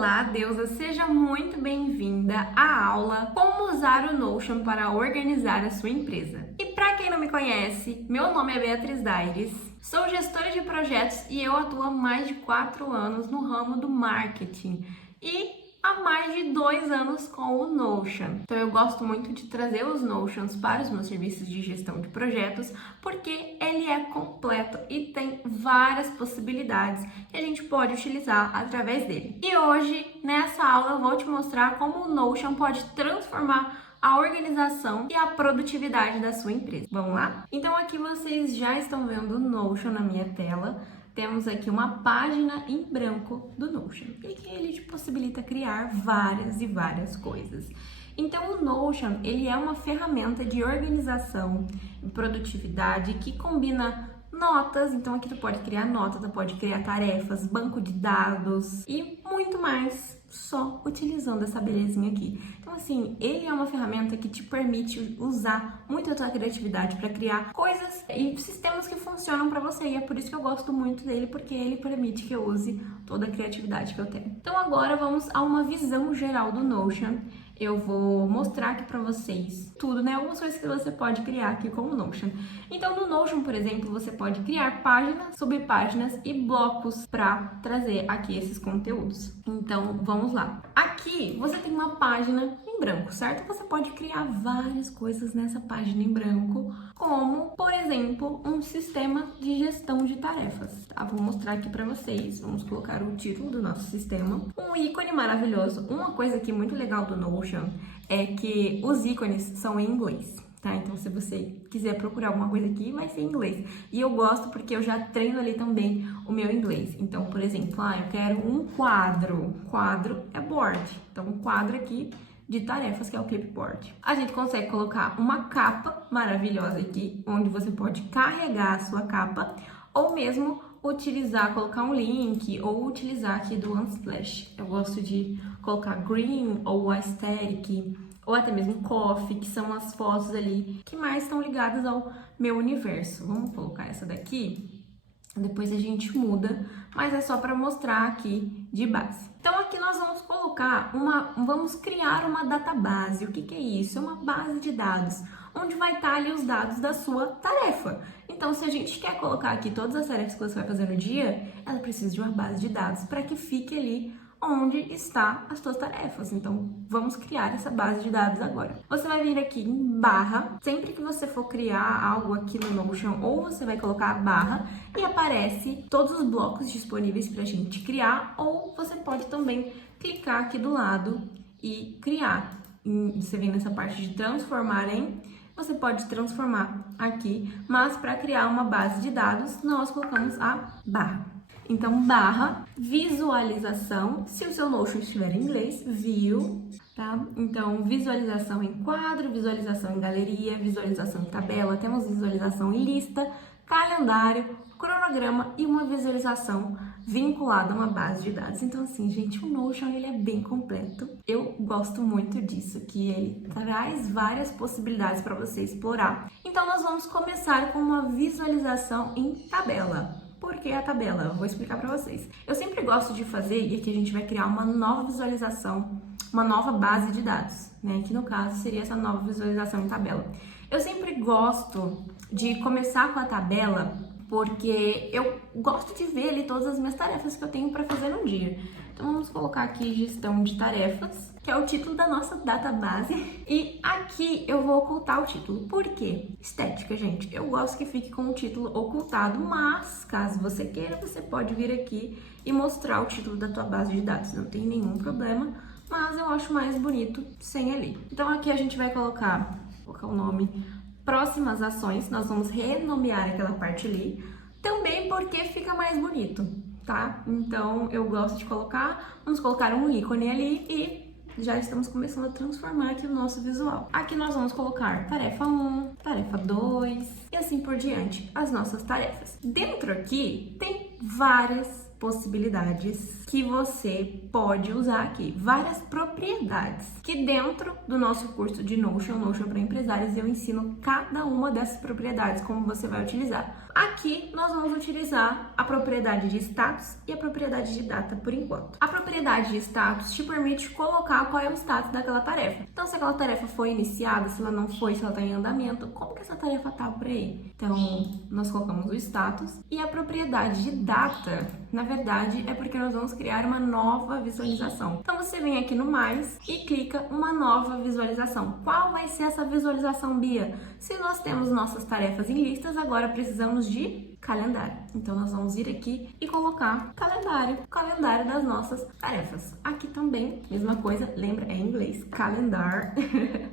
Olá, deusa! Seja muito bem-vinda à aula Como usar o Notion para organizar a sua empresa. E para quem não me conhece, meu nome é Beatriz Daires, sou gestora de projetos e eu atuo há mais de 4 anos no ramo do marketing e há mais de 2 anos com o Notion. Então eu gosto muito de trazer os Notions para os meus serviços de gestão de projetos, porque ele é completo e tem várias possibilidades que a gente pode utilizar através dele. E hoje, nessa aula, eu vou te mostrar como o Notion pode transformar a organização e a produtividade da sua empresa. Vamos lá? Então aqui vocês já estão vendo o Notion na minha tela. Temos aqui uma página em branco do Notion e que ele te possibilita criar várias e várias coisas. Então o Notion, ele é uma ferramenta de organização e produtividade que combina notas, então aqui tu pode criar notas, tu pode criar tarefas, banco de dados e muito mais só utilizando essa belezinha aqui. Então assim, ele é uma ferramenta que te permite usar muito a tua criatividade para criar coisas e sistemas que funcionam para você, e é por isso que eu gosto muito dele, porque ele permite que eu use toda a criatividade que eu tenho. Então agora vamos a uma visão geral do Notion. Eu vou mostrar aqui para vocês tudo, né? Algumas coisas que você pode criar aqui com o Notion. Então, no Notion, por exemplo, você pode criar páginas, subpáginas e blocos para trazer aqui esses conteúdos. Então, vamos lá. Aqui, você tem uma página em branco, certo? Você pode criar várias coisas nessa página em branco, como, por exemplo, um sistema de gestão de tarefas. Tá? Vou mostrar aqui para vocês. Vamos colocar o título do nosso sistema. Um ícone maravilhoso. Uma coisa aqui muito legal do Notion é que os ícones são em inglês, tá? Então, se você quiser procurar alguma coisa aqui, vai ser em inglês. E eu gosto porque eu já treino ali também o meu inglês. Então, por exemplo, eu quero um quadro. Quadro é board. Então, um quadro aqui de tarefas, que é o clipboard. A gente consegue colocar uma capa maravilhosa aqui, onde você pode carregar a sua capa, ou mesmo colocar um link, ou utilizar aqui do Unsplash. Eu gosto de colocar green ou aesthetic, ou até mesmo coffee, que são as fotos ali que mais estão ligadas ao meu universo. Vamos colocar essa daqui, depois a gente muda, mas é só para mostrar aqui de base. Então aqui nós vamos vamos criar uma database. O que é isso? É uma base de dados, onde vai estar ali os dados da sua tarefa. Então, se a gente quer colocar aqui todas as tarefas que você vai fazer no dia, ela precisa de uma base de dados para que fique ali onde está as suas tarefas. Então, vamos criar essa base de dados agora. Você vai vir aqui em barra, sempre que você for criar algo aqui no Notion, ou você vai colocar a barra e aparece todos os blocos disponíveis para a gente criar, ou você pode também clicar aqui do lado e criar. Você vem nessa parte de transformar em... Você pode transformar aqui, mas para criar uma base de dados, nós colocamos a barra. Então, barra, visualização, se o seu Notion estiver em inglês, view, tá? Então, visualização em quadro, visualização em galeria, visualização em tabela, temos visualização em lista, calendário, cronograma e uma visualização vinculada a uma base de dados. Então, assim, gente, o Notion, ele é bem completo. Eu gosto muito disso, que ele traz várias possibilidades para você explorar. Então, nós vamos começar com uma visualização em tabela. Por que a tabela? Eu vou explicar para vocês. Eu sempre gosto de fazer, e aqui a gente vai criar uma nova visualização, uma nova base de dados, né? Que no caso seria essa nova visualização em tabela. Eu sempre gosto de começar com a tabela, porque eu gosto de ver ali todas as minhas tarefas que eu tenho para fazer no dia. Então vamos colocar aqui gestão de tarefas, que é o título da nossa database. E aqui eu vou ocultar o título. Por quê? Estética, gente. Eu gosto que fique com o título ocultado, mas caso você queira, você pode vir aqui e mostrar o título da tua base de dados. Não tem nenhum problema, mas eu acho mais bonito sem ali. Então aqui a gente vai colocar o nome próximas ações, nós vamos renomear aquela parte ali, também porque fica mais bonito, tá? Então, eu gosto de vamos colocar um ícone ali e já estamos começando a transformar aqui o nosso visual. Aqui nós vamos colocar tarefa 1, tarefa 2 e assim por diante, as nossas tarefas. Dentro aqui tem várias possibilidades que você pode usar aqui, várias propriedades que dentro do nosso curso de Notion para empresários eu ensino cada uma dessas propriedades, como você vai utilizar. Aqui nós vamos utilizar a propriedade de status e a propriedade de data por enquanto. A propriedade de status te permite colocar qual é o status daquela tarefa. Então, se aquela tarefa foi iniciada, se ela não foi, se ela está em andamento, como que essa tarefa está por aí? Então, nós colocamos o status e a propriedade de data, na verdade, é porque nós vamos criar uma nova visualização. Então, você vem aqui no mais e clica uma nova visualização. Qual vai ser essa visualização, Bia? Se nós temos nossas tarefas em listas, agora precisamos de calendário. Então, nós vamos vir aqui e colocar calendário das nossas tarefas. Aqui também, mesma coisa, lembra, é em inglês, calendar.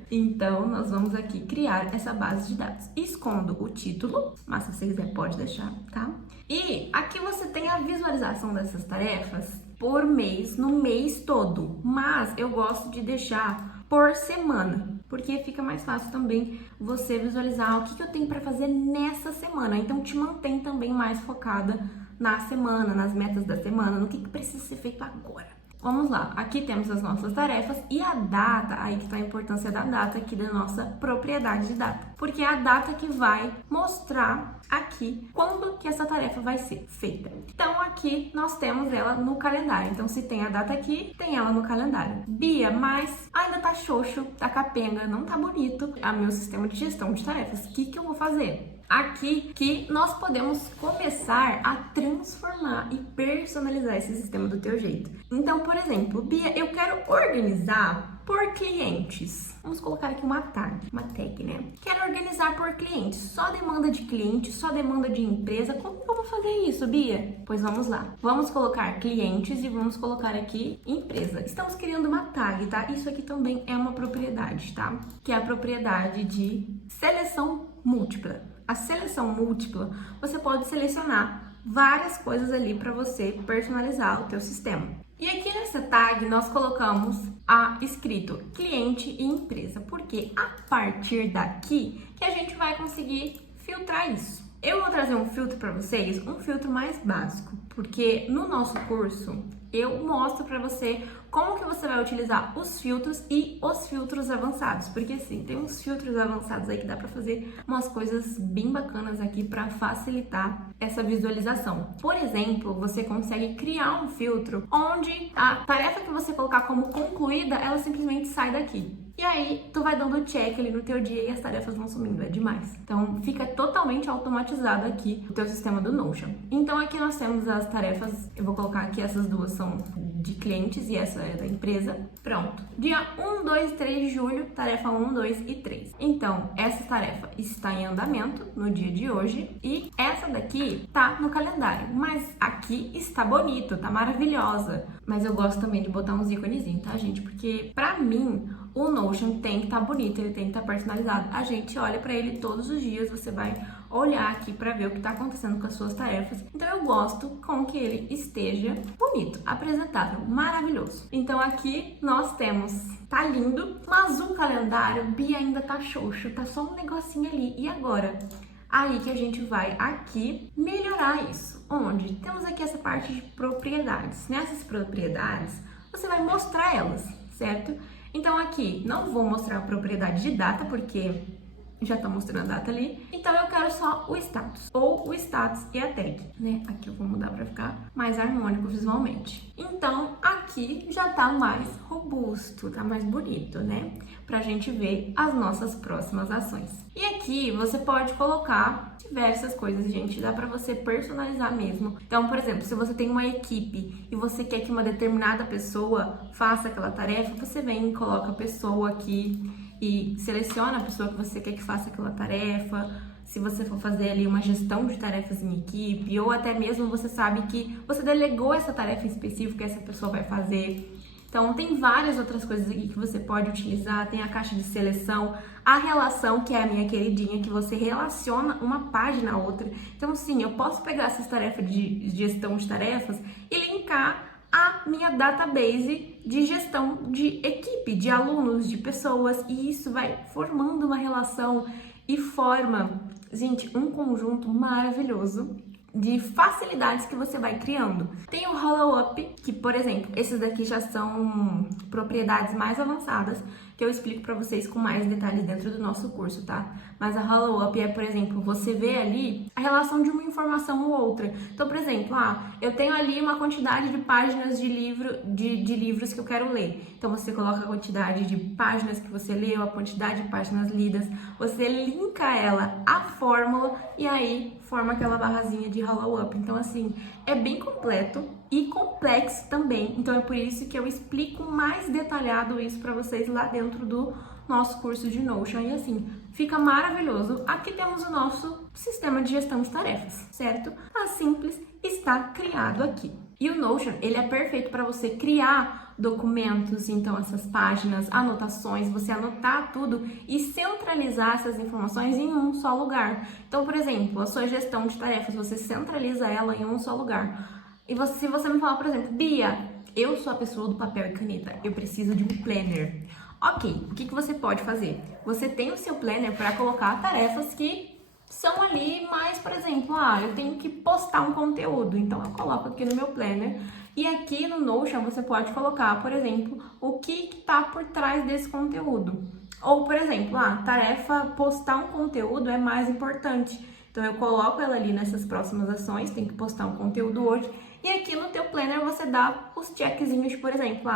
Então, nós vamos aqui criar essa base de dados. Escondo o título, mas se você quiser pode deixar, tá? E aqui você tem a visualização dessas tarefas por mês, no mês todo. Mas eu gosto de deixar por semana, porque fica mais fácil também você visualizar o que eu tenho para fazer nessa semana. Então, te mantém também mais focada na semana, nas metas da semana, no que precisa ser feito agora. Vamos lá, aqui temos as nossas tarefas e a data, aí que está a importância da data aqui da nossa propriedade de data, porque é a data que vai mostrar aqui quando que essa tarefa vai ser feita. Então aqui nós temos ela no calendário, então se tem a data aqui, tem ela no calendário. Bia, mas ainda tá xoxo, tá capenga, não tá bonito a meu sistema de gestão de tarefas, o que eu vou fazer? Aqui que nós podemos começar a transformar e personalizar esse sistema do teu jeito. Então, por exemplo, Bia, eu quero organizar por clientes. Vamos colocar aqui uma tag, né? Quero organizar por clientes, só demanda de cliente, só demanda de empresa. Como que eu vou fazer isso, Bia? Pois vamos lá. Vamos colocar clientes e vamos colocar aqui empresa. Estamos criando uma tag, tá? Isso aqui também é uma propriedade, tá? Que é a propriedade de seleção múltipla. A seleção múltipla, você pode selecionar várias coisas ali para você personalizar o teu sistema. E aqui nessa tag nós colocamos escrito cliente e empresa, porque a partir daqui que a gente vai conseguir filtrar isso. Eu vou trazer um filtro para vocês, um filtro mais básico, porque no nosso curso eu mostro para você como que você vai utilizar os filtros e os filtros avançados, porque assim, tem uns filtros avançados aí que dá para fazer umas coisas bem bacanas aqui para facilitar essa visualização. Por exemplo, você consegue criar um filtro onde a tarefa que você colocar como concluída, ela simplesmente sai daqui. E aí, tu vai dando check ali no teu dia e as tarefas vão sumindo, é demais. Então, fica totalmente automatizado aqui o teu sistema do Notion. Então, aqui nós temos as tarefas, eu vou colocar aqui, essas duas são de clientes e essa é da empresa. Pronto. Dia 1, 2 e 3 de julho, tarefa 1, 2 e 3. Então, essa tarefa está em andamento no dia de hoje e essa daqui tá no calendário. Mas aqui está bonito, tá maravilhosa. Mas eu gosto também de botar uns íconezinhos, tá, gente? Porque, pra mim, o Notion tem que estar bonito, ele tem que estar personalizado. A gente olha para ele todos os dias, você vai olhar aqui para ver o que está acontecendo com as suas tarefas. Então eu gosto com que ele esteja bonito, apresentável, maravilhoso. Então aqui nós temos, tá lindo, mas o calendário, Bia, ainda tá xoxo, tá só um negocinho ali. E agora? Aí que a gente vai aqui melhorar isso. Onde? Temos aqui essa parte de propriedades. Nessas propriedades, você vai mostrar elas, certo? Então aqui não vou mostrar a propriedade de data, porque já tá mostrando a data ali. Então eu quero só o status, ou o status e a tag, né? Aqui eu vou mudar para ficar mais harmônico visualmente. Então aqui já tá mais robusto, tá mais bonito, né? Pra gente ver as nossas próximas ações. E aqui você pode colocar diversas coisas, gente, dá pra você personalizar mesmo. Então, por exemplo, se você tem uma equipe e você quer que uma determinada pessoa faça aquela tarefa, você vem e coloca a pessoa aqui e seleciona a pessoa que você quer que faça aquela tarefa. Se você for fazer ali uma gestão de tarefas em equipe, ou até mesmo você sabe que você delegou essa tarefa em específico que essa pessoa vai fazer. Então, tem várias outras coisas aqui que você pode utilizar. Tem a caixa de seleção, a relação, que é a minha queridinha, que você relaciona uma página a outra. Então, sim, eu posso pegar essas tarefas de gestão de tarefas e linkar a minha database de gestão de equipe, de alunos, de pessoas. E isso vai formando uma relação e forma, gente, um conjunto maravilhoso de facilidades que você vai criando. Tem o Hollow Up, que, por exemplo, esses daqui já são propriedades mais avançadas, que eu explico para vocês com mais detalhes dentro do nosso curso, tá? Mas a Hollow Up é, por exemplo, você vê ali a relação de uma informação ou outra. Então, por exemplo, eu tenho ali uma quantidade de páginas de livros que eu quero ler. Então, você coloca a quantidade de páginas que você leu, a quantidade de páginas lidas, você linka ela à fórmula e aí forma aquela barrazinha de Hollow Up. Então, assim, é bem completo e complexo também. Então, é por isso que eu explico mais detalhado isso para vocês lá dentro do nosso curso de Notion. E assim, fica maravilhoso. Aqui temos o nosso sistema de gestão de tarefas, certo? A Simples está criado aqui. E o Notion, ele é perfeito para você criar documentos, então essas páginas, anotações, você anotar tudo e centralizar essas informações em um só lugar. Então, por exemplo, a sua gestão de tarefas, você centraliza ela em um só lugar. E se você me falar, por exemplo, Bia, eu sou a pessoa do papel e caneta, eu preciso de um planner. Ok, o que você pode fazer? Você tem o seu planner para colocar tarefas que são ali mais, por exemplo, eu tenho que postar um conteúdo, então eu coloco aqui no meu planner e aqui no Notion você pode colocar, por exemplo, o que está por trás desse conteúdo. Ou, por exemplo, tarefa postar um conteúdo é mais importante. Então eu coloco ela ali nessas próximas ações, tem que postar um conteúdo hoje. E aqui no teu planner você dá os checkzinhos, por exemplo,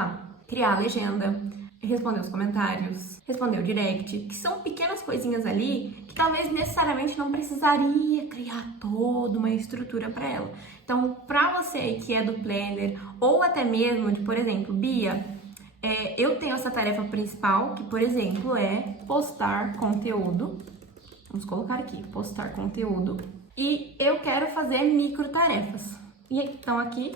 criar a legenda, responder os comentários, responder o direct, que são pequenas coisinhas ali que talvez necessariamente não precisaria criar toda uma estrutura para ela. Então, para você que é do planner ou até mesmo de, por exemplo, Bia, eu tenho essa tarefa principal, que, por exemplo, é postar conteúdo. Vamos colocar aqui, postar conteúdo. E eu quero fazer micro tarefas. E então aqui,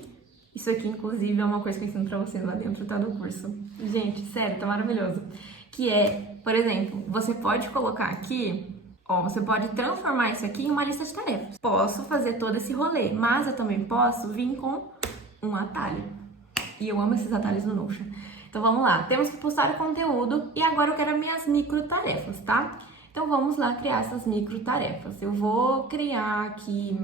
isso aqui inclusive é uma coisa que eu ensino pra vocês lá dentro, tá, do curso. Gente, sério, tá maravilhoso. Que é, por exemplo, você pode colocar aqui, você pode transformar isso aqui em uma lista de tarefas. Posso fazer todo esse rolê, mas eu também posso vir com um atalho. E eu amo esses atalhos no Notion. Então vamos lá, temos que postar o conteúdo e agora eu quero as minhas micro tarefas, tá? Então vamos lá criar essas micro tarefas. Eu vou criar aqui,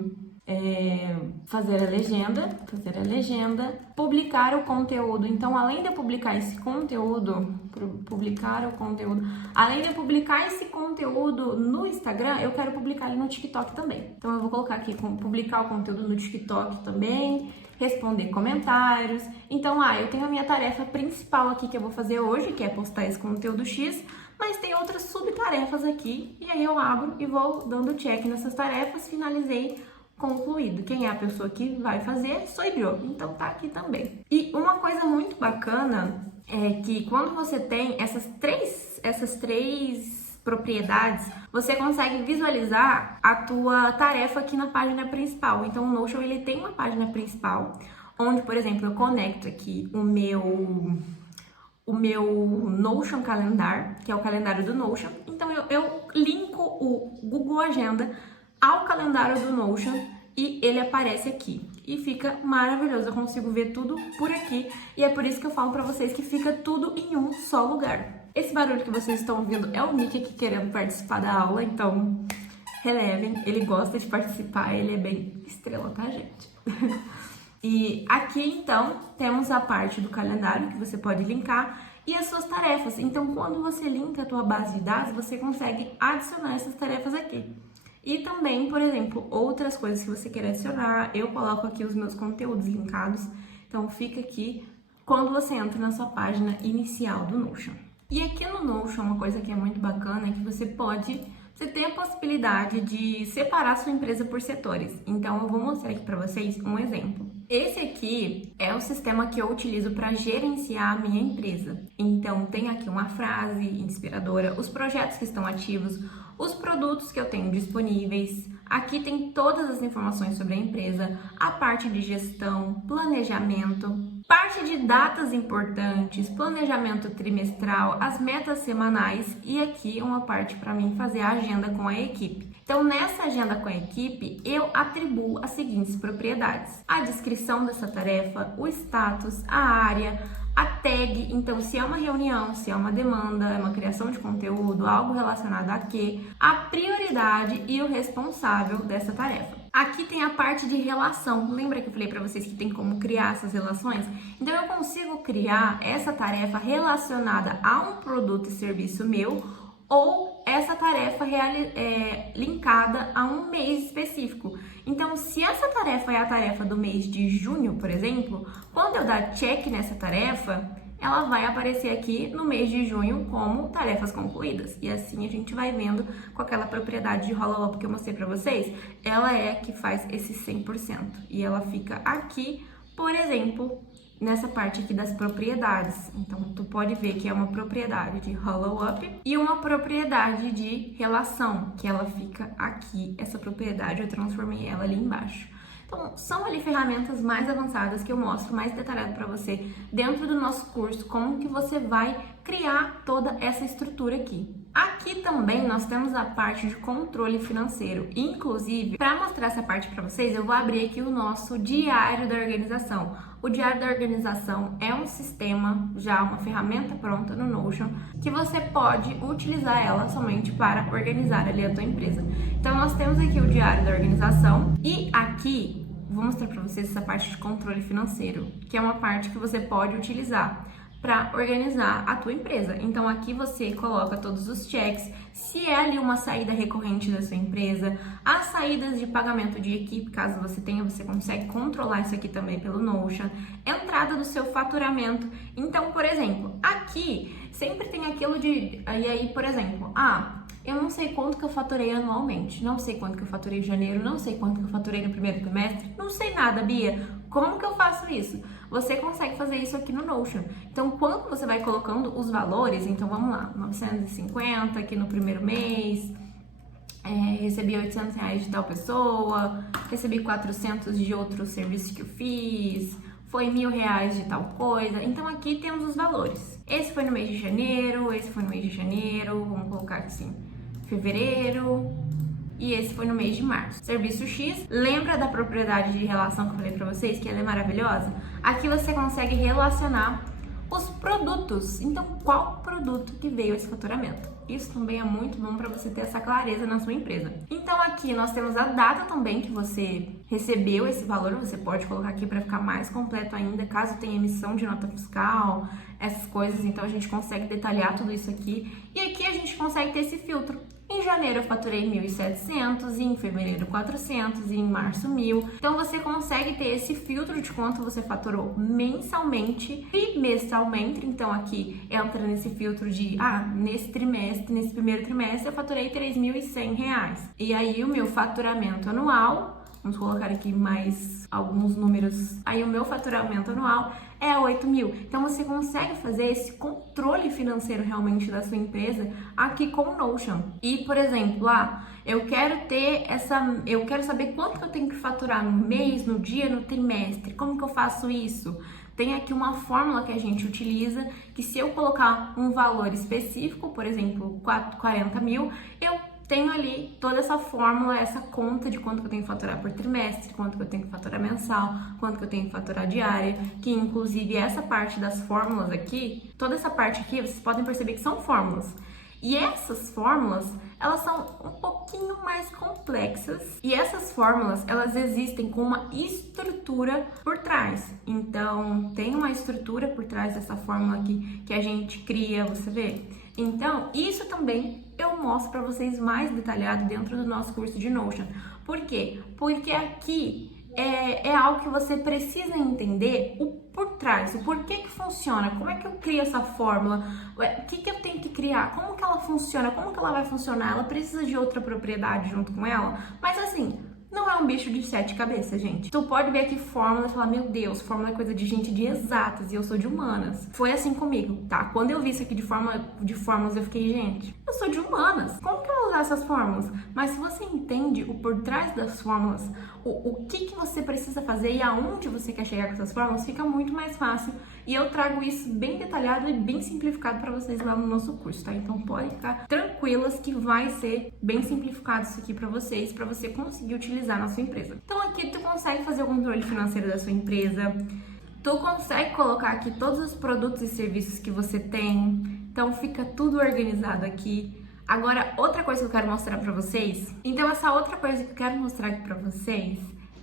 fazer a legenda, publicar o conteúdo. Então, além de eu publicar esse conteúdo, além de eu publicar esse conteúdo no Instagram, eu quero publicar ele no TikTok também. Então, eu vou colocar aqui, publicar o conteúdo no TikTok também, responder comentários. Então, eu tenho a minha tarefa principal aqui que eu vou fazer hoje, que é postar esse conteúdo X, mas tem outras subtarefas aqui, e aí eu abro e vou dando check nessas tarefas, finalizei, concluído. Quem é a pessoa que vai fazer? Sou eu, então tá aqui também. E uma coisa muito bacana é que quando você tem essas três propriedades, você consegue visualizar a tua tarefa aqui na página principal. Então o Notion, ele tem uma página principal, onde, por exemplo, eu conecto aqui o meu Notion Calendar, que é o calendário do Notion. Então eu linko o Google Agenda ao calendário do Notion e ele aparece aqui. E fica maravilhoso, eu consigo ver tudo por aqui. E é por isso que eu falo pra vocês que fica tudo em um só lugar. Esse barulho que vocês estão ouvindo é o Nick aqui querendo participar da aula, então relevem, ele gosta de participar, ele é bem estrela, tá, gente? E aqui, então, temos a parte do calendário que você pode linkar e as suas tarefas. Então, quando você linka a tua base de dados, você consegue adicionar essas tarefas aqui. E também, por exemplo, outras coisas que você quer adicionar, eu coloco aqui os meus conteúdos linkados. Então, fica aqui quando você entra na sua página inicial do Notion. E aqui no Notion, uma coisa que é muito bacana é que você tem a possibilidade de separar sua empresa por setores. Então, eu vou mostrar aqui para vocês um exemplo. Esse aqui é o sistema que eu utilizo para gerenciar a minha empresa. Então, tem aqui uma frase inspiradora, os projetos que estão ativos, os produtos que eu tenho disponíveis. Aqui tem todas as informações sobre a empresa, a parte de gestão, planejamento, parte de datas importantes, planejamento trimestral, as metas semanais e aqui uma parte para mim fazer a agenda com a equipe. Então, nessa agenda com a equipe, eu atribuo as seguintes propriedades: a descrição dessa tarefa, o status, a área, a tag, então se é uma reunião, se é uma demanda, é uma criação de conteúdo, algo relacionado a quê, a prioridade e o responsável dessa tarefa. Aqui tem a parte de relação. Lembra que eu falei para vocês que tem como criar essas relações? Então eu consigo criar essa tarefa relacionada a um produto e serviço meu ou essa tarefa linkada a um mês específico. Então, se essa tarefa é a tarefa do mês de junho, por exemplo, quando eu dar check nessa tarefa, ela vai aparecer aqui no mês de junho como tarefas concluídas. E assim a gente vai vendo com aquela propriedade de roll-up que eu mostrei para vocês, ela é que faz esse 100%. E ela fica aqui, por exemplo, nessa parte aqui das propriedades. Então, tu pode ver que é uma propriedade de roll-up e uma propriedade de relação, que ela fica aqui. Essa propriedade eu transformei ela ali embaixo. Então, são ali ferramentas mais avançadas que eu mostro mais detalhado para você dentro do nosso curso, como que você vai criar toda essa estrutura aqui. Aqui também nós temos a parte de controle financeiro. Inclusive, para mostrar essa parte para vocês, eu vou abrir aqui o nosso diário da organização. O diário da organização é um sistema, já uma ferramenta pronta no Notion, que você pode utilizar ela somente para organizar ali a tua empresa. Então, nós temos aqui o diário da organização e aqui vou mostrar para vocês essa parte de controle financeiro, que é uma parte que você pode utilizar para organizar a tua empresa. Então aqui você coloca todos os checks, se é ali uma saída recorrente da sua empresa, as saídas de pagamento de equipe, caso você tenha, você consegue controlar isso aqui também pelo Notion, entrada do seu faturamento. Então, por exemplo, aqui sempre tem aquilo de, e aí, por exemplo, eu não sei quanto que eu faturei anualmente, não sei quanto que eu faturei em janeiro, não sei quanto que eu faturei no primeiro trimestre, não sei nada, Bia. Como que eu faço isso? Você consegue fazer isso aqui no Notion. Então, quando você vai colocando os valores, então vamos lá, 950 aqui no primeiro mês, recebi R$800 de tal pessoa, recebi 400 de outro serviço que eu fiz, foi R$1.000 de tal coisa. Então, aqui temos os valores. Esse foi no mês de janeiro, esse foi no mês de janeiro, vamos colocar assim, fevereiro, e esse foi no mês de março. Serviço X, lembra da propriedade de relação que eu falei pra vocês, que ela é maravilhosa? Aqui você consegue relacionar os produtos. Então, qual produto que veio esse faturamento? Isso também é muito bom para você ter essa clareza na sua empresa. Então, aqui nós temos a data também que você recebeu esse valor. Você pode colocar aqui para ficar mais completo ainda, caso tenha emissão de nota fiscal, essas coisas. Então, a gente consegue detalhar tudo isso aqui. E aqui a gente consegue ter esse filtro. Em janeiro eu faturei 1.700, em fevereiro 400 e em março 1.000. Então você consegue ter esse filtro de quanto você faturou mensalmente e mesalmente. Então aqui entra nesse filtro de, nesse trimestre, nesse primeiro trimestre eu faturei R$3.100. E aí o meu faturamento anual, vamos colocar aqui mais alguns números, aí o meu faturamento anual é 8.000. Então você consegue fazer esse controle financeiro realmente da sua empresa aqui com o Notion. E, por exemplo, eu quero saber quanto que eu tenho que faturar no mês, no dia, no trimestre. Como que eu faço isso? Tem aqui uma fórmula que a gente utiliza, que se eu colocar um valor específico, por exemplo, 40.000, eu tenho ali toda essa fórmula, essa conta de quanto que eu tenho que faturar por trimestre, quanto que eu tenho que faturar mensal, quanto que eu tenho que faturar diária, que inclusive essa parte das fórmulas aqui, toda essa parte aqui, vocês podem perceber que são fórmulas. E essas fórmulas, elas são um pouquinho mais complexas e essas fórmulas, elas existem com uma estrutura por trás. Então, tem uma estrutura por trás dessa fórmula aqui que a gente cria, você vê? Então, isso também eu mostro para vocês mais detalhado dentro do nosso curso de Notion. Por quê? Porque aqui é algo que você precisa entender o por trás, o porquê que funciona, como é que eu crio essa fórmula, o que eu tenho que criar, como que ela funciona, como que ela vai funcionar, ela precisa de outra propriedade junto com ela, mas assim, não é um bicho de 7 cabeças, gente. Tu pode ver aqui fórmula e falar, meu Deus, fórmula é coisa de gente de exatas e eu sou de humanas. Foi assim comigo, tá? Quando eu vi isso aqui de fórmulas, eu fiquei, gente, eu sou de humanas. Como que eu vou usar essas fórmulas? Mas se você entende o por trás das fórmulas, o que você precisa fazer e aonde você quer chegar com essas fórmulas, fica muito mais fácil. E eu trago isso bem detalhado e bem simplificado para vocês lá no nosso curso, tá? Então podem ficar tranquilas que vai ser bem simplificado isso aqui para vocês, para você conseguir utilizar na sua empresa. Então aqui tu consegue fazer o controle financeiro da sua empresa, tu consegue colocar aqui todos os produtos e serviços que você tem, então fica tudo organizado aqui. Agora, outra coisa que eu quero mostrar pra vocês, então essa outra coisa que eu quero mostrar aqui pra vocês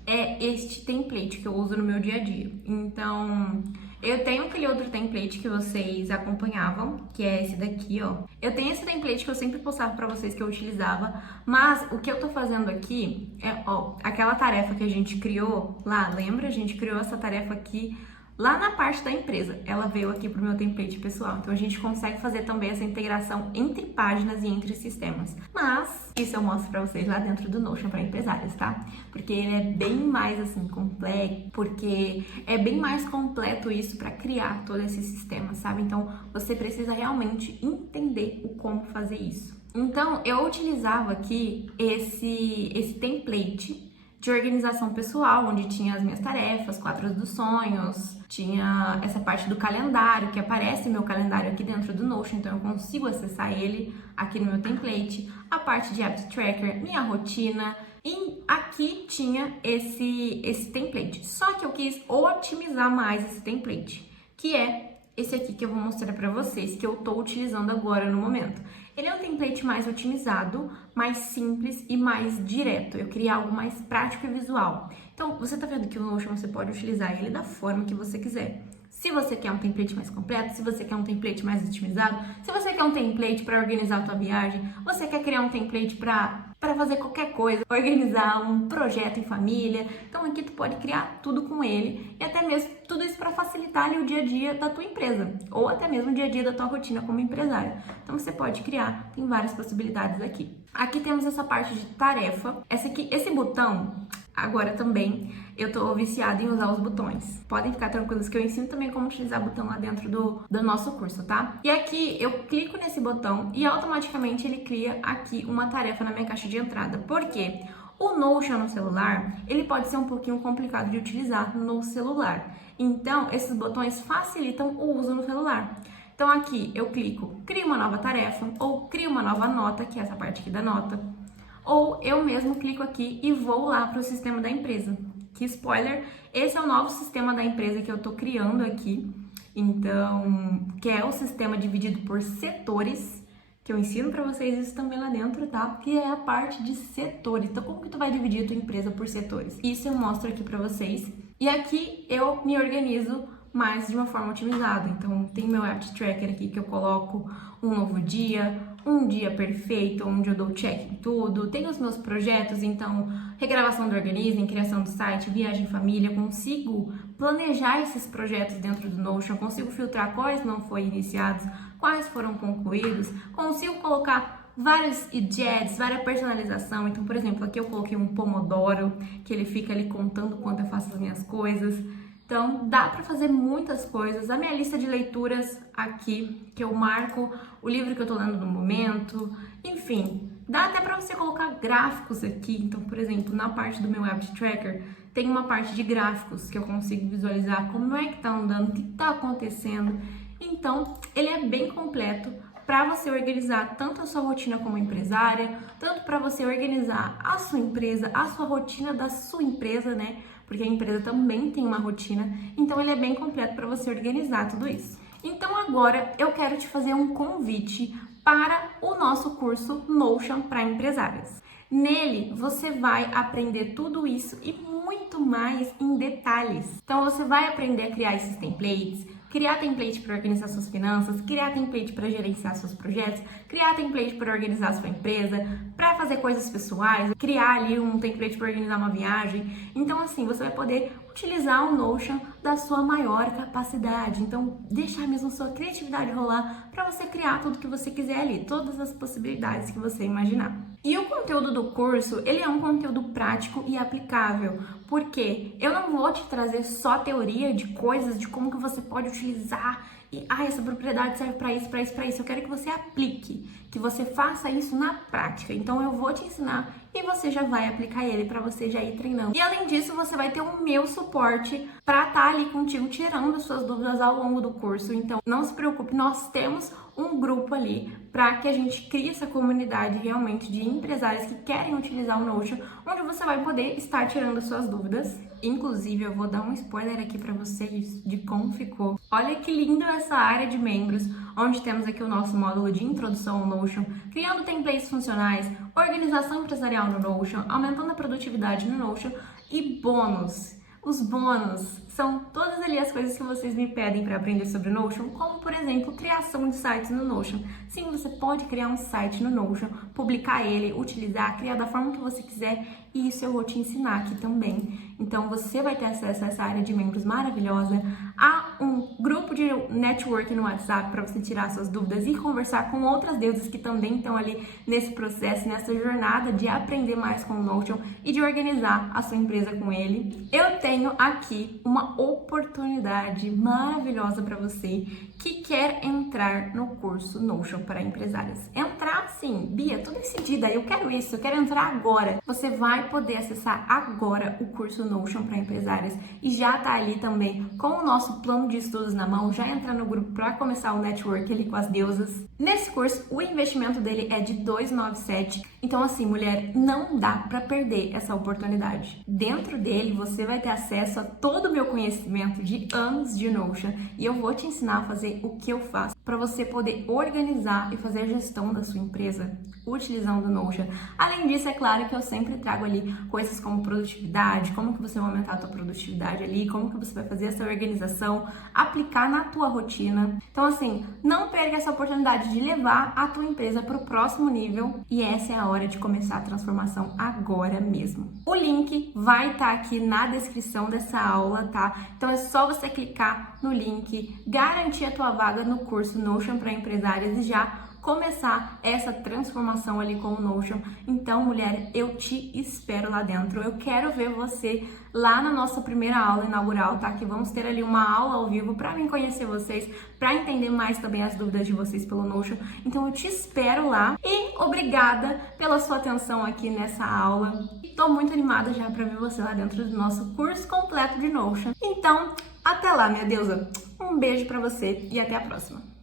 é este template que eu uso no meu dia a dia. Então, eu tenho aquele outro template que vocês acompanhavam, que é esse daqui, ó. Eu tenho esse template que eu sempre postava pra vocês que eu utilizava, mas o que eu tô fazendo aqui é, ó, aquela tarefa que a gente criou lá, lembra? A gente criou essa tarefa aqui lá na parte da empresa. Ela veio aqui pro meu template pessoal, então a gente consegue fazer também essa integração entre páginas e entre sistemas. Mas isso eu mostro pra vocês lá dentro do Notion para empresários, tá? Porque ele é bem mais assim complexo, porque é bem mais completo isso para criar todo esse sistema, sabe? Então você precisa realmente entender o como fazer isso. Então eu utilizava aqui esse template de organização pessoal, onde tinha as minhas tarefas, quadros dos sonhos, tinha essa parte do calendário, que aparece meu calendário aqui dentro do Notion, então eu consigo acessar ele aqui no meu template, a parte de Habit Tracker, minha rotina, e aqui tinha esse template. Só que eu quis otimizar mais esse template, que é esse aqui que eu vou mostrar para vocês, que eu estou utilizando agora no momento. Ele é um template mais otimizado, mais simples e mais direto. Eu queria algo mais prático e visual. Então, você tá vendo que o Notion você pode utilizar ele da forma que você quiser. Se você quer um template mais completo, se você quer um template mais otimizado, se você quer um template para organizar a tua viagem, você quer criar um template para fazer qualquer coisa, organizar um projeto em família. Então aqui tu pode criar tudo com ele e até mesmo tudo isso para facilitar ali o dia a dia da tua empresa ou até mesmo o dia a dia da tua rotina como empresário. Então você pode criar, tem várias possibilidades aqui. Aqui temos essa parte de tarefa. Esse botão, agora também, eu tô viciada em usar os botões. Podem ficar tranquilos que eu ensino também como utilizar botão lá dentro do nosso curso, tá? E aqui eu clico nesse botão e automaticamente ele cria aqui uma tarefa na minha caixa de entrada. Por quê? O Notion no celular, ele pode ser um pouquinho complicado de utilizar no celular. Então, esses botões facilitam o uso no celular. Então aqui eu clico, crio uma nova tarefa ou crio uma nova nota, que é essa parte aqui da nota. Ou eu mesmo clico aqui e vou lá para o sistema da empresa. Que spoiler, esse é o novo sistema da empresa que eu tô criando aqui. Então, que é o sistema dividido por setores, que eu ensino para vocês isso também lá dentro, tá? Que é a parte de setores. Então, como que tu vai dividir a tua empresa por setores? Isso eu mostro aqui para vocês. E aqui eu me organizo mais de uma forma otimizada. Então, tem meu Habit Tracker aqui que eu coloco um novo dia, um dia perfeito, onde eu dou check em tudo. Tem os meus projetos, então, regravação do Organizem, criação do site, viagem em família. Consigo planejar esses projetos dentro do Notion, consigo filtrar quais não foram iniciados, quais foram concluídos, consigo colocar vários widgets, várias personalização. Então, por exemplo, aqui eu coloquei um Pomodoro, que ele fica ali contando quanto eu faço as minhas coisas. Então, dá para fazer muitas coisas. A minha lista de leituras aqui, que eu marco o livro que eu tô lendo no momento. Enfim, dá até para você colocar gráficos aqui. Então, por exemplo, na parte do meu Habit Tracker, tem uma parte de gráficos que eu consigo visualizar como é que tá andando, o que tá acontecendo. Então, ele é bem completo para você organizar tanto a sua rotina como empresária, tanto para você organizar a sua empresa, a sua rotina da sua empresa, né? Porque a empresa também tem uma rotina, então ele é bem completo para você organizar tudo isso. Então agora eu quero te fazer um convite para o nosso curso Notion para empresárias. Nele você vai aprender tudo isso e muito mais em detalhes. Então você vai aprender a criar esses templates, criar template para organizar suas finanças, criar template para gerenciar seus projetos, criar template para organizar sua empresa, para fazer coisas pessoais, criar ali um template para organizar uma viagem. Então assim, você vai poder utilizar o Notion da sua maior capacidade. Então, deixar mesmo sua criatividade rolar para você criar tudo que você quiser ali, todas as possibilidades que você imaginar. E o conteúdo do curso, ele é um conteúdo prático e aplicável, porque eu não vou te trazer só teoria de coisas, de como que você pode utilizar e essa propriedade serve para isso, para isso, para isso. Eu quero que você aplique, que você faça isso na prática. Então eu vou te ensinar e você já vai aplicar ele para você já ir treinando. E além disso, você vai ter o meu suporte para estar ali contigo tirando as suas dúvidas ao longo do curso. Então não se preocupe, nós temos um grupo ali para que a gente crie essa comunidade realmente de empresários que querem utilizar o Notion, onde você vai poder estar tirando as suas dúvidas. Inclusive, eu vou dar um spoiler aqui para vocês de como ficou. Olha que lindo essa área de membros, onde temos aqui o nosso módulo de introdução ao Notion, criando templates funcionais, organização empresarial no Notion, aumentando a produtividade no Notion e bônus. Os bônus são todas ali as coisas que vocês me pedem para aprender sobre o Notion, como por exemplo, criação de sites no Notion. Sim, você pode criar um site no Notion, publicar ele, utilizar, criar da forma que você quiser, e isso eu vou te ensinar aqui também. Então você vai ter acesso a essa área de membros maravilhosa, a um grupo de network no WhatsApp para você tirar suas dúvidas e conversar com outras deusas que também estão ali nesse processo, nessa jornada de aprender mais com o Notion e de organizar a sua empresa com ele. Eu tenho aqui uma oportunidade maravilhosa para você que quer entrar no curso Notion para empresárias. Entrar sim, Bia, tô decidida, eu quero isso, eu quero entrar agora. Você vai poder acessar agora o curso Notion para empresárias e já tá ali também com o nosso plano de estudos na mão, já entrar no grupo para começar o network ali com as deusas. Nesse curso, o investimento dele é de 297. Então assim, mulher, não dá para perder essa oportunidade. Dentro dele, você vai ter acesso a todo o meu conhecimento de anos de Notion e eu vou te ensinar a fazer o que eu faço para você poder organizar e fazer a gestão da sua empresa utilizando o Notion. Além disso, é claro que eu sempre trago ali coisas como produtividade, como que você vai aumentar a tua produtividade ali, como que você vai fazer essa organização, aplicar na tua rotina. Então assim, não perca essa oportunidade de levar a tua empresa para o próximo nível e essa é a hora de começar a transformação agora mesmo. O link vai estar aqui na descrição dessa aula, tá? Então é só você clicar no link, garantir a tua vaga no curso Notion para empresárias e já começar essa transformação ali com o Notion. Então, mulher, eu te espero lá dentro. Eu quero ver você lá na nossa primeira aula inaugural, tá? Que vamos ter ali uma aula ao vivo para mim conhecer vocês, para entender mais também as dúvidas de vocês pelo Notion. Então, eu te espero lá e obrigada pela sua atenção aqui nessa aula. Tô muito animada já para ver você lá dentro do nosso curso completo de Notion. Então, até lá, minha deusa. Um beijo para você e até a próxima.